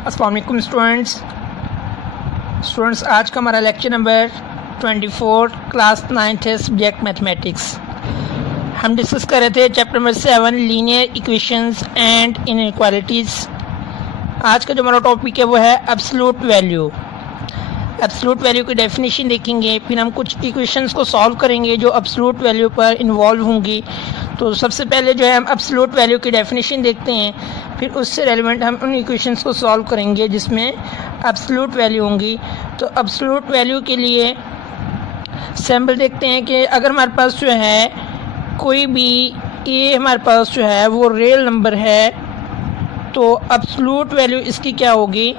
अस्सलाम वालेकुम स्टूडेंट्स, आज का हमारा लेक्चर नंबर 24 क्लास 9th है, सब्जेक्ट मैथमेटिक्स। हम डिस्कस कर रहे थे chapter number 7 linear equations and inequalities. आज का जो हमारा टॉपिक है वो है एब्सोल्यूट वैल्यू। एब्सोल्यूट वैल्यू की डेफिनेशन देखेंगे, फिर हम कुछ इक्वेशंस को सॉल्व करेंगे जो एब्सोल्यूट वैल्यू पर इन्वॉल्व होंगी। तो सबसे पहले जो है हम एब्सोल्यूट वैल्यू की डेफिनेशन देखते हैं, फिर उससे रेलिवेंट हम उन इक्वेशंस को सॉल्व करेंगे जिसमें एब्सोल्यूट वैल्यू होंगी। तो एब्सोल्यूट वैल्यू के लिए सैम्पल देखते हैं कि अगर हमारे पास जो है कोई भी ए हमारे पास जो है वो रियल नंबर है तो एब्सोल्यूट वैल्यू इसकी क्या होगी।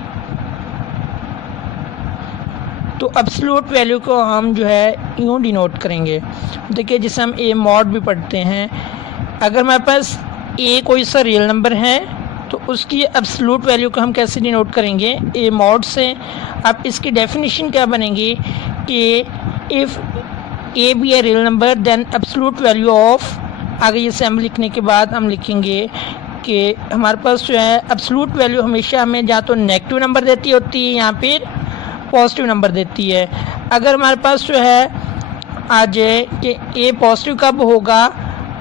तो एब्सोल्यूट वैल्यू को हम जो है यूँ डिनोट करेंगे। देखिए जिसे हम ए मॉड भी पढ़ते हैं, अगर हमारे पास ए कोई सा रियल नंबर है तो उसकी एब्सोल्यूट वैल्यू को हम कैसे डिनोट करेंगे, ए मॉड से। अब इसकी डेफिनेशन क्या बनेगी कि if a b a real number then absolute value of, आगे ये सैम लिखने के बाद हम लिखेंगे कि हमारे पास जो है एब्सोल्यूट वैल्यू हमेशा हमें या तो नेगेटिव नंबर देती होती है या फिर पॉजिटिव नंबर देती है। अगर हमारे पास जो है आ जाए कि ए पॉजिटिव कब होगा,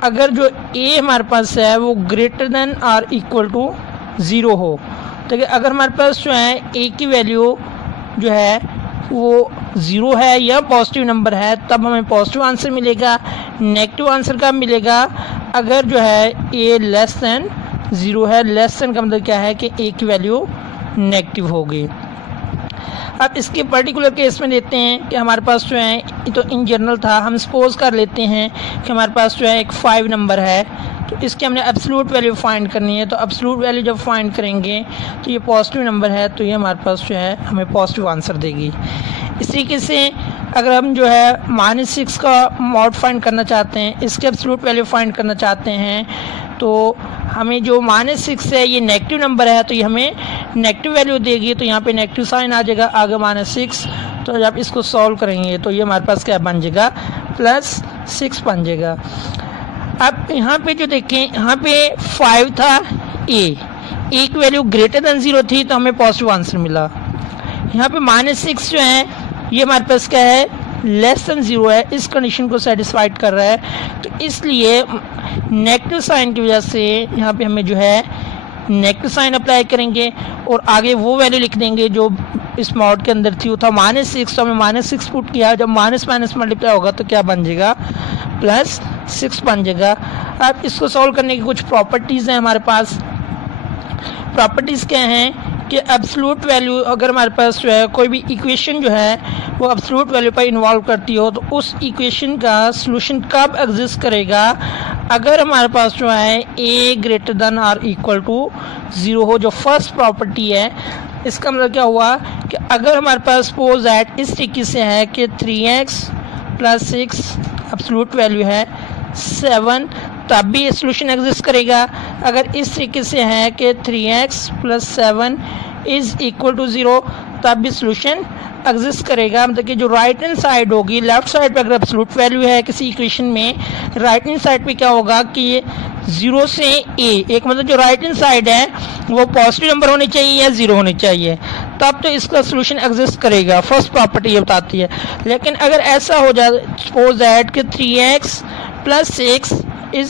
अगर जो ए हमारे पास है वो ग्रेटर देन और इक्वल टू 0 हो। तो अगर हमारे पास जो है ए की वैल्यू जो है वो 0 है या पॉजिटिव नंबर है तब हमें पॉजिटिव आंसर मिलेगा। नेगेटिव आंसर कब मिलेगा, अगर जो है ए लेस देन 0 है। लेस देन का मतलब क्या है कि ए की वैल्यू नेगेटिव होगी। अब इसके पर्टिकुलर केस में देते हैं कि हमारे पास जो है तो इन जनरल था, हम सपोज कर लेते हैं कि हमारे पास जो है एक 5 नंबर है तो इसकी हमने एब्सोल्यूट वैल्यू फाइंड करनी है। तो एब्सोल्यूट वैल्यू जब फाइंड करेंगे तो ये पॉजिटिव नंबर है तो ये हमारे पास जो है हमें पॉजिटिव आंसर देगी। इस तरीके से अगर हम जो है -6 का मॉड फाइंड करना चाहते हैं, इसके एब्सोल्यूट वैल्यू फाइंड करना चाहते हैं तो हमें जो -6 है ये नेगेटिव नंबर है तो ये हमें नेगेटिव वैल्यू देगी। तो यहाँ पे नेगेटिव साइन आ जाएगा आगे -6। तो जब इसको सॉल्व करेंगे तो ये हमारे पास क्या बन जाएगा, +6 बन जाएगा। अब यहाँ पे जो देखें, यहाँ पे 5 था, ए की वैल्यू ग्रेटर देन 0 थी तो हमें पॉजिटिव आंसर मिला। यहाँ पे -6 जो है ये हमारे पास क्या है, लेस देन 0 है, इस कंडीशन को सेटिस्फाइड कर रहा है। तो इसलिए नेगेटिव साइन की वजह से यहाँ पे हमें जो है नेगेटिव साइन अप्लाई करेंगे और आगे वो वैल्यू लिख देंगे जो इस मॉड के अंदर थी, वो था -6। तो हमें -6 पुट किया, जब माइनस मल्टीप्लाई होगा तो क्या बन जाएगा, +6 बन जाएगा। अब इसको सॉल्व करने की कुछ प्रॉपर्टीज़ हैं हमारे पास। प्रॉपर्टीज़ क्या हैं कि एब्सोल्यूट वैल्यू अगर हमारे पास जो है कोई भी इक्वेशन जो है वो एब्सोल्यूट वैल्यू पर इन्वॉल्व करती हो तो उस इक्वेशन का सॉल्यूशन कब एग्जिस्ट करेगा, अगर हमारे पास जो है ए ग्रेटर देन और इक्वल टू 0 हो, जो फर्स्ट प्रॉपर्टी है। इसका मतलब क्या हुआ कि अगर हमारे पास सपोज दैट इस तरीके से है कि 3x + 6 एब्सोल्यूट वैल्यू है 7, तब भी ये सॉल्यूशन एग्जिस्ट करेगा। अगर इस तरीके से है कि 3x + 7 = 0 तब भी सॉल्यूशन एग्जिस्ट करेगा। मतलब कि जो राइट हैंड साइड होगी, लेफ्ट साइड पे अगर एब्सोल्यूट वैल्यू है किसी इक्वेशन में, राइट हैंड साइड पे क्या होगा कि 0 से a, एक मतलब जो राइट हैंड साइड है वो पॉजिटिव नंबर होने चाहिए या 0 होने चाहिए, तब तो इसका सॉल्यूशन एग्जिस्ट करेगा। फर्स्ट प्रॉपर्टी ये बताती है। लेकिन अगर ऐसा हो जाए सपोज दैट कि 3x + 6 =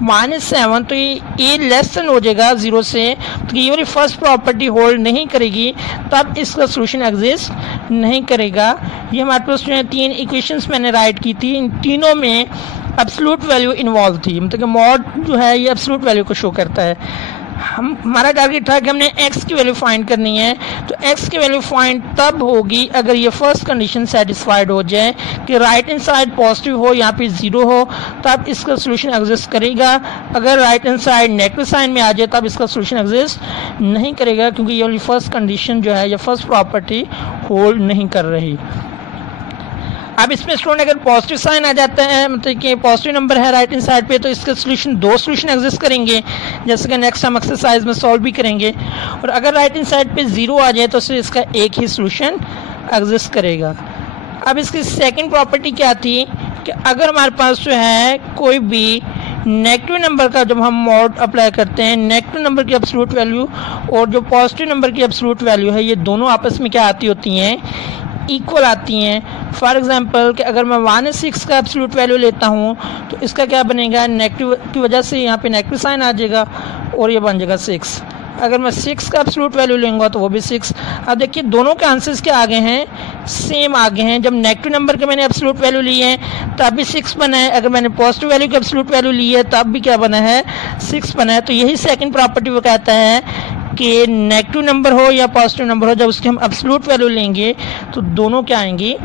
-7 तो ये लेस देन हो जाएगा 0 से, तो ये वाली फर्स्ट प्रॉपर्टी होल्ड नहीं करेगी, तब इसका सॉल्यूशन एग्जिस्ट नहीं करेगा। ये हमारे पास जो है 3 इक्वेशंस मैंने राइट की थी, इन तीनों में एब्सोल्यूट वैल्यू इन्वॉल्व थी। मतलब कि मॉड जो है ये एब्सोल्यूट वैल्यू को शो करता है। हमारा टारगेट था कि हमने x की वैल्यू फाइंड करनी है। तो x की वैल्यू फाइंड तब होगी अगर ये फर्स्ट कंडीशन सेटिस्फाइड हो जाए कि राइट हैंड साइड पॉजिटिव हो या फिर 0 हो, तब इसका सॉल्यूशन एग्जिस्ट करेगा। अगर right hand side negative sign में आ जाए तब इसका सॉल्यूशन एग्जिस्ट नहीं करेगा, क्योंकि ये वाली फर्स्ट कंडीशन जो है या फर्स्ट प्रॉपर्टी होल्ड नहीं कर रही। अब इसमें स्टूडेंट अगर पॉजिटिव साइन आ जाता है, मतलब कि पॉजिटिव नंबर है राइट हैंड साइड पे, तो इसके सॉल्यूशन 2 सॉल्यूशन एग्जिस्ट करेंगे, जैसे कि नेक्स्ट हम एक्सरसाइज में सॉल्व भी करेंगे। और अगर राइट हैंड साइड पे 0 आ जाए तो सिर्फ इसका एक ही सॉल्यूशन एग्जिस्ट करेगा। अब इसकी सेकंड प्रॉपर्टी क्या थी कि अगर हमारे पास जो है कोई भी नेगेटिव नंबर का जब हम मॉड अप्लाई करते हैं, नेगेटिव नंबर की एब्सोल्यूट वैल्यू और जो पॉजिटिव नंबर की एब्सोल्यूट वैल्यू है, ये दोनों आपस में क्या आती होती हैं, इक्वल आती हैं। फॉर एग्जांपल कि अगर मैं -6 का एब्सोल्यूट वैल्यू लेता हूँ तो इसका क्या बनेगा, नेगेटिव की वजह से यहाँ पे नेगेटिव साइन आ जाएगा और ये बन जाएगा 6। अगर मैं 6 का एब्सोल्यूट वैल्यू लूँगा तो वो भी 6। अब देखिए दोनों के आंसर्स क्या आगे हैं, सेम आगे हैं। जब नेगेटिव नंबर के मैंने एब्सोल्यूट वैल्यू ली है तब भी 6 बना है, अगर मैंने पॉजिटिव वैल्यू की एब्सोल्यूट वैल्यू ली है तब भी क्या बना है, 6 बना है। तो यही सेकंड प्रॉपर्टी वो कहता है कि नेगेटिव नंबर हो या पॉजिटिव नंबर हो, जब उसकी हम एब्सोल्यूट वैल्यू लेंगे तो दोनों क्या आएंगी,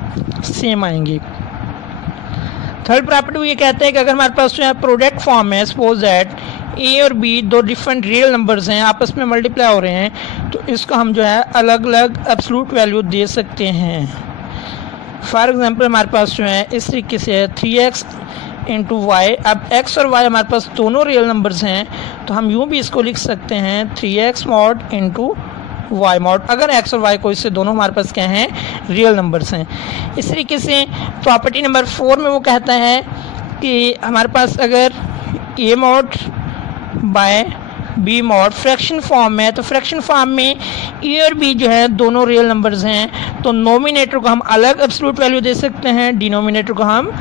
सेम आएंगी। थर्ड प्रॉपर्टी वो ये कहते हैं कि अगर हमारे पास जो है प्रोडक्ट फॉर्म है, सपोज दैट ए और बी दो डिफरेंट रियल नंबर्स हैं, आपस में मल्टीप्लाई हो रहे हैं, तो इसको हम जो है अलग अलग एब्सोल्यूट वैल्यू दे सकते हैं। फॉर एग्जांपल हमारे पास जो है इस तरीके से है 3x इंटू वाई। अब x और y हमारे पास दोनों रियल नंबर्स हैं, तो हम यूँ भी इसको लिख सकते हैं 3x mod into y mod, अगर x और y को इससे दोनों हमारे पास क्या हैं, रियल नंबर्स हैं। इस तरीके से प्रॉपर्टी नंबर 4 में वो कहता है कि हमारे पास अगर a mod by b mod fraction form में है, तो फ्रैक्शन फॉर्म में ए और बी जो है दोनों रियल नंबर्स हैं, तो नोमिनेटर को हम अलग एब्सोल्यूट वैल्यू दे सकते हैं, डिनोमिनेटर को हम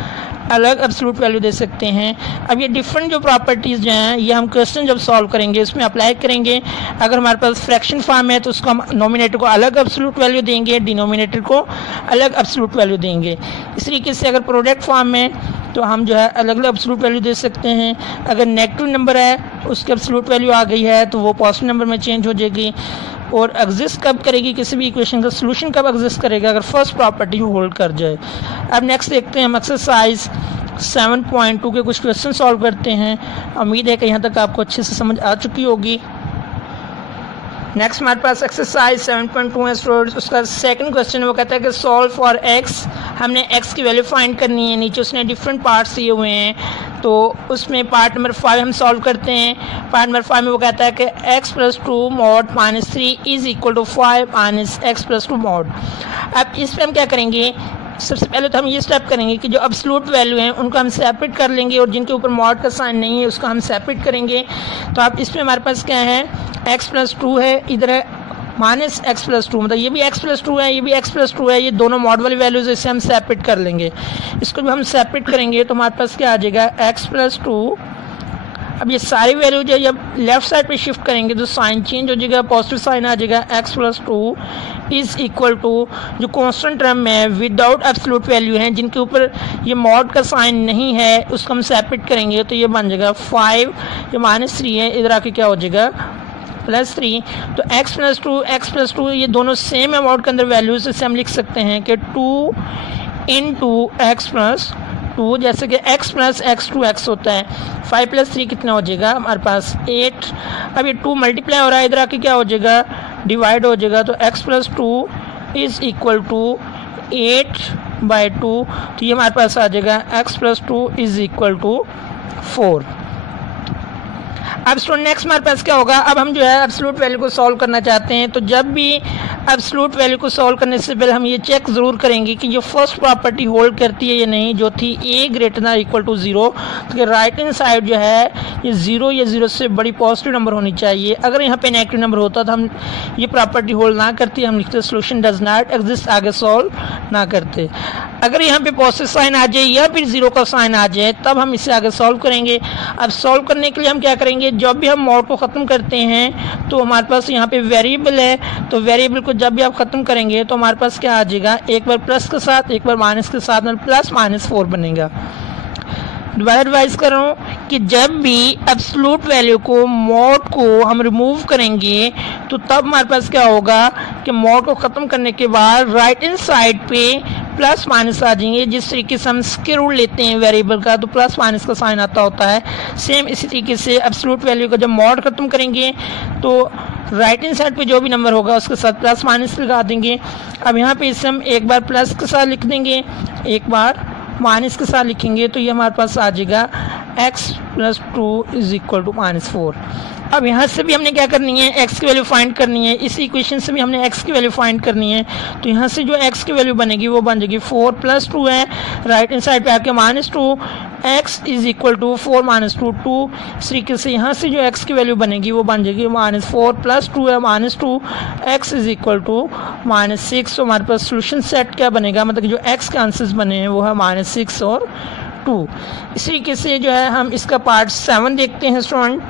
अलग एब्सोल्यूट वैल्यू दे सकते हैं। अब ये डिफरेंट जो प्रॉपर्टीज़ जो हैं ये हम क्वेश्चन जब सॉल्व करेंगे इसमें अप्लाई करेंगे। अगर हमारे पास फ्रैक्शन फॉर्म है तो उसको हम नोमिनेटर को अलग एब्सोल्यूट वैल्यू देंगे, डिनोमिनेटर को अलग एब्सोल्यूट वैल्यू देंगे। इस तरीके से अगर प्रोडक्ट फॉर्म में तो हम जो है अलग अलग एब्सोल्यूट वैल्यू दे सकते हैं। अगर नेगेटिव नंबर है उसकी एब्सोल्यूट वैल्यू आ गई है तो वो पॉजिटिव नंबर में चेंज हो जाएगी। और एग्जिस्ट कब करेगी, किसी भी इक्वेशन का सोल्यूशन कब एग्जिस्ट करेगा, अगर फर्स्ट प्रॉपर्टी होल्ड कर जाए। अब नेक्स्ट देखते हैं हम एक्सरसाइज 7.2 के कुछ क्वेश्चन सॉल्व करते हैं। उम्मीद है कि यहाँ तक आपको अच्छे से समझ आ चुकी होगी। नेक्स्ट हमारे पास एक्सरसाइज 7.2 है स्टूडेंट्स, उसका सेकंड क्वेश्चन वो कहता है कि सॉल्व फॉर x। हमने x की वैल्यू फाइंड करनी है। नीचे उसने डिफरेंट पार्ट्स दिए हुए हैं, तो उसमें पार्ट नंबर 5 हम सॉल्व करते हैं। पार्ट नंबर 5 में वो कहता है कि x + 2 mod -3 is equal to 5 - x + 2 mod। अब इस पर हम क्या करेंगे, सबसे पहले तो हम ये स्टेप करेंगे कि जो एब्सोल्यूट वैल्यू हैं उनको हम सेपरेट कर लेंगे और जिनके ऊपर मॉड का साइन नहीं है उसको हम सेपरेट करेंगे। तो अब इसमें हमारे पास क्या है, x + 2 है, इधर है -x + 2, मतलब ये भी x + 2 है, ये भी x + 2 है, ये दोनों मॉड वाली वैल्यूज इसे हम सेपरेट कर लेंगे। इसको जब हम सेपरेट करेंगे तो हमारे पास क्या आ जाएगा, x + 2। अब ये सारी वैल्यू जो जब लेफ्ट साइड पे शिफ्ट करेंगे तो साइन चेंज हो जाएगा, पॉजिटिव साइन आ जाएगा। x + 2 इज इक्वल टू जो कांस्टेंट टर्म में विदाउट एब्सोल्यूट वैल्यू हैं जिनके ऊपर ये मॉड का साइन नहीं है उसको हम सेपरेट करेंगे तो ये बन जाएगा 5, ये -3 है, इधर आके क्या हो जाएगा +3। तो x + 2 ये दोनों सेम है मॉड के अंदर वैल्यूज, इससे हम लिख सकते हैं कि 2 × x + 2, जैसे कि x + x 2x होता है। 5 + 3 कितना हो जाएगा हमारे पास 8। अब ये 2 मल्टीप्लाई हो रहा है, इधर आके क्या हो जाएगा, डिवाइड हो जाएगा। तो x + 2 इज इक्वल टू 8/2, तो ये हमारे पास आ जाएगा x + 2 इज इक्वल टू 4। अब स्टूडेंट नेक्स्ट हमारे पास क्या होगा, अब हम जो है एब्सोल्यूट वैल्यू को सॉल्व करना चाहते हैं। तो जब भी एब्सोल्यूट वैल्यू को सॉल्व करने से पहले हम ये चेक ज़रूर करेंगे कि जो फर्स्ट प्रॉपर्टी होल्ड करती है या नहीं, जो थी a > 0, तो राइट हैंड साइड जो है ये 0 या 0 से बड़ी पॉजिटिव नंबर होनी चाहिए। अगर यहाँ पे नेगेटिव नंबर होता तो हम ये प्रॉपर्टी होल्ड ना करती, हम लिखते सोल्यूशन डज नॉट एग्जिस्ट, आगे सॉल्व ना करते। अगर यहाँ पे पॉजिटिव साइन आ जाए या फिर 0 का साइन आ जाए तब हम इसे आगे सॉल्व करेंगे। अब सॉल्व करने के लिए हम क्या करेंगे, जब भी हम मॉड को ख़त्म करते हैं तो हमारे पास यहाँ पे वेरिएबल है, तो वेरिएबल को जब भी आप ख़त्म करेंगे तो हमारे पास क्या आ जाएगा, एक बार प्लस के साथ एक बार माइनस के साथ, मतलब +-4 बनेगा। दोबारा एडवाइस कर रहा हूँ कि जब भी एब्सोल्यूट वैल्यू को मॉड को हम रिमूव करेंगे तो तब हमारे पास क्या होगा कि मॉड को ख़त्म करने के बाद राइट हैंड साइड पे +- आ जाएंगे। जिस तरीके से हम स्क्वायर रूट लेते हैं वेरिएबल का तो +- का साइन आता होता है, सेम इसी तरीके से एब्सोल्यूट वैल्यू का जब मॉड ख़त्म करेंगे तो राइट हैंड साइड पे जो भी नंबर होगा उसके साथ +- लगा देंगे। अब यहाँ पे इसे हम एक बार प्लस के साथ लिख देंगे, एक बार माइनस के साथ लिखेंगे, तो ये हमारे पास आ जाएगा x + 2 इज इक्वल टू -4। अब यहाँ से भी हमने क्या करनी है, x की वैल्यू फाइंड करनी है। इस इक्वेशन से भी हमने x की वैल्यू फाइंड करनी है। तो यहाँ से जो x की वैल्यू बनेगी वो बन जाएगी 4 + 2 है, राइट हैंड साइड पे आके -2 x is equal to 4 minus 2 2। इस तरीके से यहाँ से जो x की वैल्यू बनेगी वो बन जाएगी -4 प्लस 2 है -2, x इज इक्वल टू -6। तो हमारे पास सोल्यूशन सेट क्या बनेगा, मतलब कि जो x के आंसर्स बने हैं वो है -6 और 2। इसी तरीके से जो है हम इसका पार्ट 7 देखते हैं स्टूडेंट।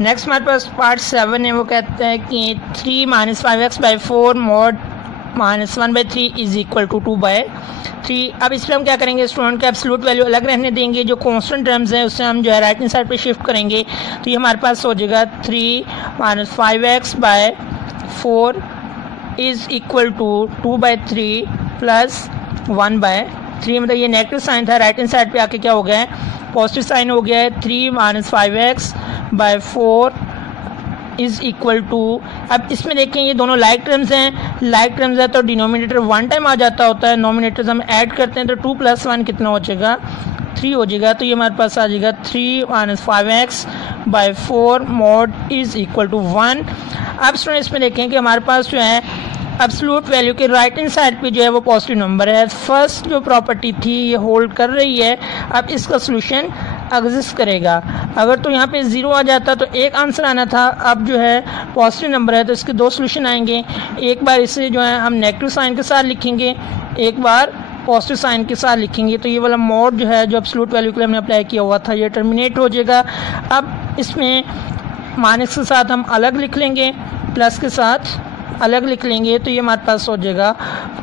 नेक्स्ट हमारे पास पार्ट 7 है, वो कहता है कि 3 - 5x/4 mod -1/3 is equal to 2/3। अब इस पर हम क्या करेंगे स्टूडेंट का एब्सोल्यूट वैल्यू अलग रहने देंगे, जो कांस्टेंट टर्म्स हैं उससे हम जो है राइट हैंड साइड पे शिफ्ट करेंगे। तो ये हमारे पास हो जाएगा 3 - 5x/4 is equal to 2/3 plus 1/3। मतलब ये नेगेटिव साइन था, राइट हैंड साइड पे आके क्या हो गया है, पॉजिटिव साइन हो गया है। 3 - 5x/4 इज इक्वल टू, अब इसमें देखें ये दोनों लाइक टर्म्स हैं, लाइक टर्म्स है तो डिनोमिनेटर 1 टाइम आ जाता होता है, नोमिनेटर्स हम ऐड करते हैं तो 2 + 1 कितना हो जाएगा, 3 हो जाएगा। तो ये हमारे पास आ जाएगा 3 - 5x/4 mod is equal to 1। अब स्टूडेंट इसमें देखें कि हमारे पास जो है एब्सोल्यूट वैल्यू के राइट हैंड साइड पे जो है वो पॉजिटिव नंबर है। फर्स्ट जो प्रॉपर्टी थी ये होल्ड कर रही है, अब इसका सोल्यूशन एग्जिस्ट करेगा। अगर तो यहाँ पे 0 आ जाता तो एक आंसर आना था, अब जो है पॉजिटिव नंबर है तो इसके 2 सोल्यूशन आएंगे। एक बार इसे जो है हम नेगेटिव साइन के साथ लिखेंगे, एक बार पॉजिटिव साइन के साथ लिखेंगे। तो ये वाला मोड जो है जो एब्सोल्यूट वैल्यू के लिए हमने अप्लाई किया हुआ था ये टर्मिनेट हो जाएगा। अब इसमें माइनस के साथ हम अलग लिख लेंगे, प्लस के साथ अलग लिख लेंगे, तो ये हमारे पास हो जाएगा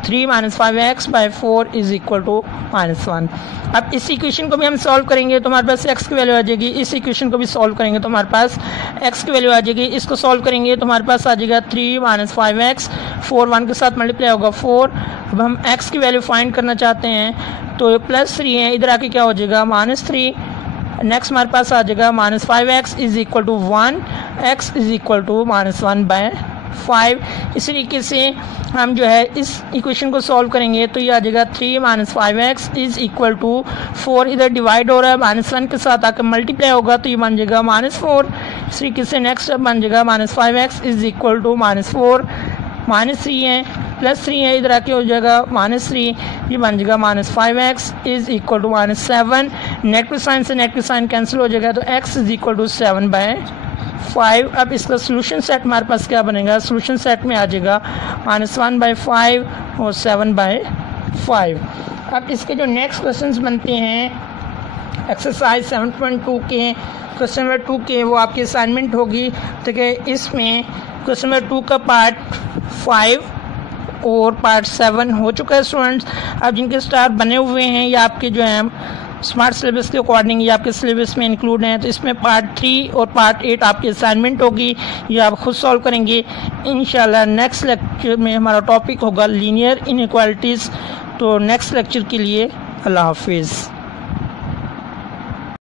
3 - 5x/4 इज इक्वल टू -1। अब इस इक्वेशन को भी हम सॉल्व करेंगे तो हमारे पास x की वैल्यू आ जाएगी, इस इक्वेशन को भी सॉल्व करेंगे तो हमारे पास x की वैल्यू आ जाएगी, इसको सॉल्व करेंगे तो हमारे पास आ जाएगा 3 - 5x, 4 1 के साथ मल्टीप्लाई होगा 4। अब हम x की वैल्यू फाइंड करना चाहते हैं तो +3 है, इधर आके क्या हो जाएगा -3। नेक्स्ट हमारे पास आ जाएगा -5x is equal to 1, x is equal to -1/5। इसी तरीके से हम जो है इस इक्वेशन को सॉल्व करेंगे तो ये आ जाएगा 3 - 5x इज इक्वल टू 4, इधर डिवाइड हो रहा है -1 के साथ आकर मल्टीप्लाई होगा तो ये बन जाएगा -4। इस तरीके से नेक्स्ट बन जाएगा -5x इज इक्वल टू -4, -3 है +3 है, इधर आके हो जाएगा -3, ये बन जाएगा -5x is equal to -7। Negative sign से नेगेटिव साइन कैंसिल हो जाएगा तो x इज इक्वल टू 7/5। अब इसका सोल्यूशन सेट हमारे पास क्या बनेगा, सोल्यूशन सेट में आ जाएगा -1/5 और 7/5। अब इसके जो नेक्स्ट क्वेश्चंस बनते हैं एक्सरसाइज 7.2 के क्वेश्चन नंबर 2 के, वो आपकी असाइनमेंट होगी। तो कि इसमें क्वेश्चन नंबर 2 का पार्ट 5 और पार्ट 7 हो चुका है स्टूडेंट्स। अब जिनके स्टार बने हुए हैं या आपके जो है स्मार्ट सिलेबस के अकॉर्डिंग ये आपके सिलेबस में इंक्लूड हैं, तो इसमें पार्ट 3 और पार्ट 8 आपकी असाइनमेंट होगी, ये आप खुद सॉल्व करेंगे इंशाल्लाह। नेक्स्ट लेक्चर में हमारा टॉपिक होगा लीनियर इनइक्वालिटीज़। तो नेक्स्ट लेक्चर के लिए अल्लाह हाफिज़।